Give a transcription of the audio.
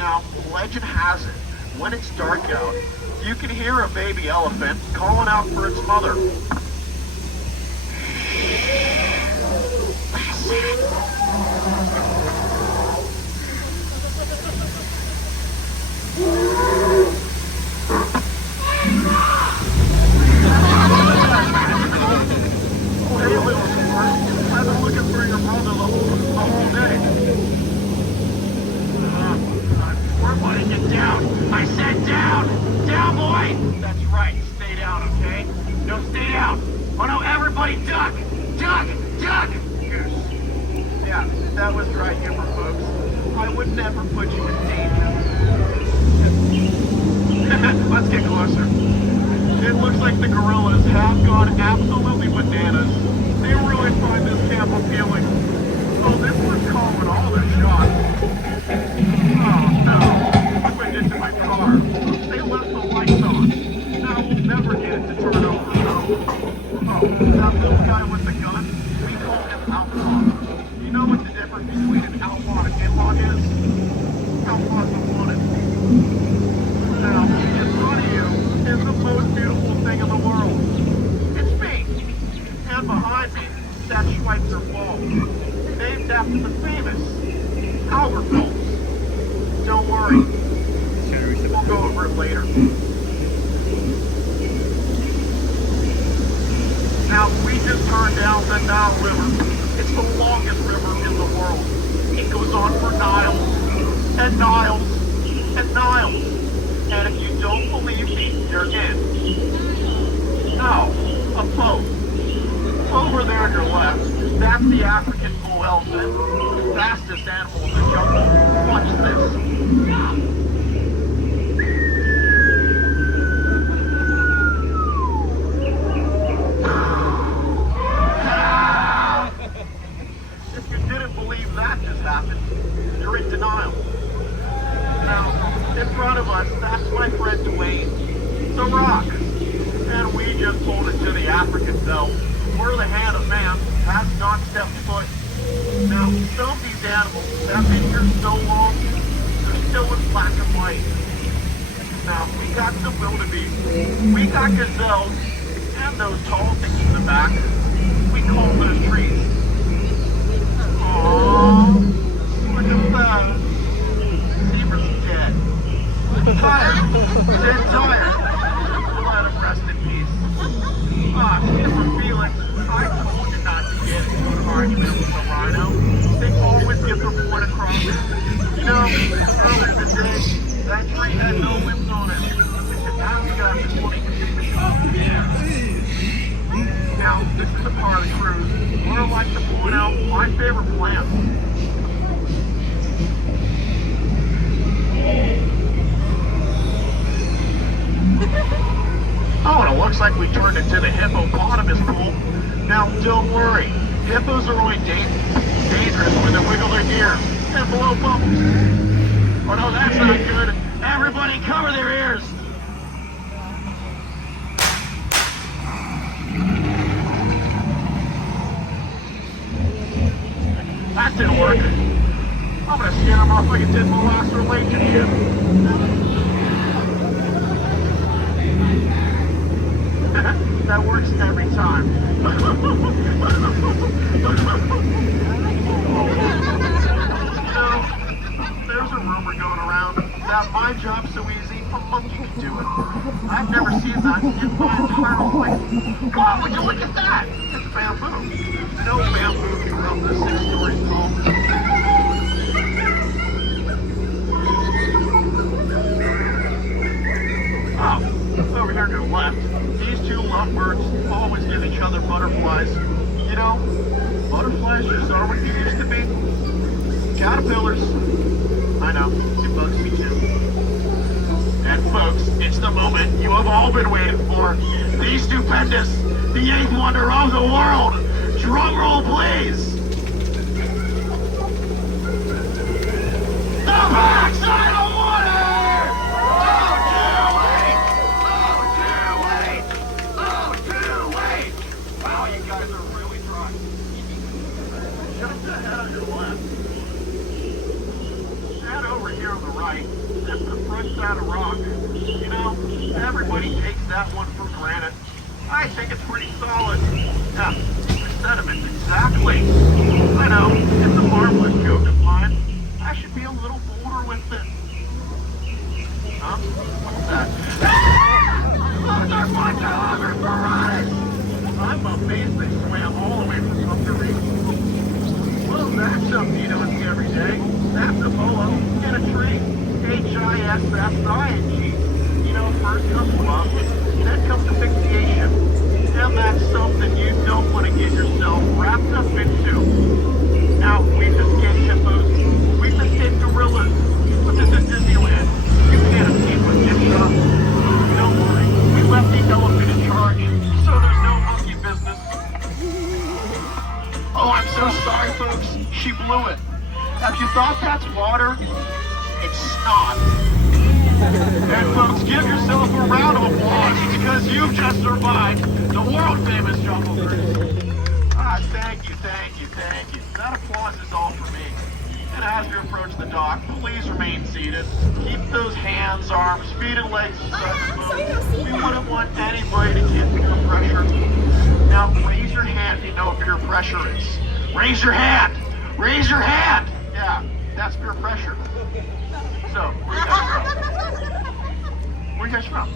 Now, legend has it, when it's dark out, you can hear a baby elephant calling out for its mother. Hey, little sport, I've been looking for your brother the whole day. Everybody get down. I said down. Down, boy. That's right. Stay down, okay? No, stay down. Oh, no, everybody duck. Duck. Duck. Goose. Yeah, that was dry humor, folks. I would never put you in danger. Let's get closer. It looks like the gorillas have gone absolutely bananas. They really find this camp appealing. So this one's calling all their shots. Oh no, I went into my car. They left the lights on. Now we'll never get it to turn over. Oh, that little guy with the gun, we call him Outlaw. You know what the difference between an outlaw and a hitlock is? Outlaw's the wanted. Now, in front of you is the most beautiful thing in the world. It's me. And behind me, that's Schweitzer Falls, named after the famous Albert Phelps. Don't worry. We'll go over it later. Now, we just turned down the Nile River. It's the longest river in the world. It goes on for miles, and miles, and miles. And if you don't believe me, you're in. Now, a boat. Over there on your left, that's the African bull elephant, the fastest animal in the jungle. Watch this. If you didn't believe that just happened, you're in denial. Now, in front of us, that's my friend Dwayne, the Rock. And we just pulled into the African belt, where the hand of man has not stepped foot. Now, some of these animals have been here so long, they're still in black and white. Now, we got some wildebeest, we got gazelles, and those tall things in the back, we call those trees. Aww, look at that. Zebra's dead. Tired. Dead tired. We'll let him rest in peace. Ah, different feelings. I told you not to get into an argument with a rhino. They always get their point across. You know, earlier today, that tree had no limbs on it. And now we got the 20. Now, this is a part of the cruise where I like to point out my favorite plant. Oh, and it looks like we turned into the hippopotamus pool. Now, don't worry. Hippos are only dangerous when they wiggle their ears and blow bubbles. Oh, no, that's not good. Everybody cover their ears. That didn't work. I'm going to scare them off like it did my last relationship. That works every time. There's a rumor going around that my job's so easy, a monkey can do it. I've never seen that in my entire life. Wow, would you look at that? It's bamboo. No bamboo can grow up to 6 stories tall. Oh, over here to the left. These two lovebirds always give each other butterflies. You know, butterflies just aren't what you used to be. Caterpillars. I know, it bugs me too. And folks, it's the moment you have all been waiting for. The stupendous, the 8th wonder of the world. Drum roll, please. The backside of water! Wow, you guys are really dry. Just ahead on your left. And over here on the right. right. That's the front side of rock. You know, everybody takes that one for granted. I think it's pretty solid. Yeah, sediment, exactly. I know, it's a marvelous joke of mine. I should be a little bolder with it. Huh? What's that? Those are photographers! I'm amazed they swam all the way from Costa Rica. Well, that's something you don't see every day. That's a polo in a tree. Hissing. You know, first comes love, then comes asphyxiation. And that's something you don't want to get yourself wrapped up into. Now, we've escaped hippos, we've escaped gorillas, but this is Disneyland. You can't escape with gift shops. Don't worry, we left the elephant in charge, so there's no monkey business. Oh, I'm so sorry, folks. She blew it. If you thought that's water, it's not. And folks, give yourself a round of applause because you've just survived the world-famous Jungle Cruise. Thank you. That applause is all for me. And as we approach the dock, please remain seated. Keep those hands, arms, feet, and legs accessible. We wouldn't want anybody to get peer pressure. Now, raise your hand if you know what peer pressure is. Raise your hand! Raise your hand! Yeah, that's peer pressure. So, where you guys from? Where you guys from?